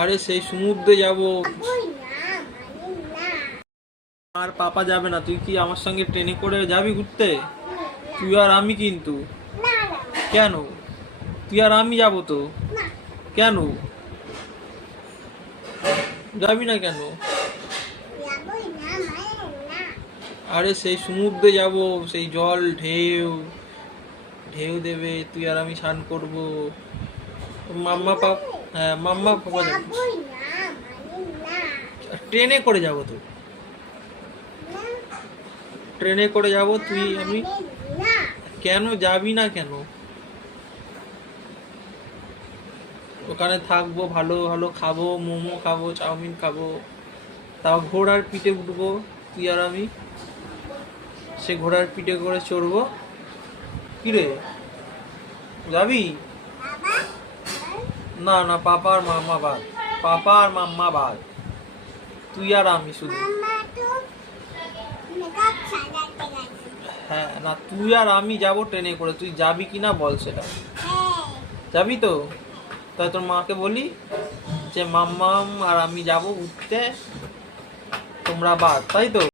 আরে সেই সমুদ্রে যাব। আর পাপা যাবে না, তুই কি আমার সঙ্গে ট্রেনে করে যাবি ঘুরতে? তুই আর আমি কিন্তু। কেন? তুই আর আমি যাবো তো। কেন যাবি না কেন? আরে সেই সমুদ্রে যাব, সেই জল ঢেউ ঢেউ দেবে, তুই আর আমি স্নান করবো। মাম্মা পাপ হ্যাঁ, মাম্মা পাপা যাবে। ট্রেনে করে যাব তো, ট্রেনে করে যাব তুই আমি। কেন যাবি না কেন? ওখানে থাকবো, ভালো ভালো খাবো, মোমো খাবো, চাউমিন খাবো, তাও ঘোড়ার পিঠে উঠবো তুই আর আমি। সে ঘোড়ার পিঠে করে চড়বো। কিরে যাবি? না না, পাপা আর মাম্মা বাদ, পাপা আর মাম্মা বাদ, তুই আর আমি শুধু। হ্যাঁ না, তুই আর আমি যাবো ট্রেনে করে, তুই যাবি কিনা বল সেটা। যাবি তো? তাই তোর মাকে বলি যে মাম্মাম আর আমি যাবো ঘুরতে, তোমরা বাদ, তাই তো?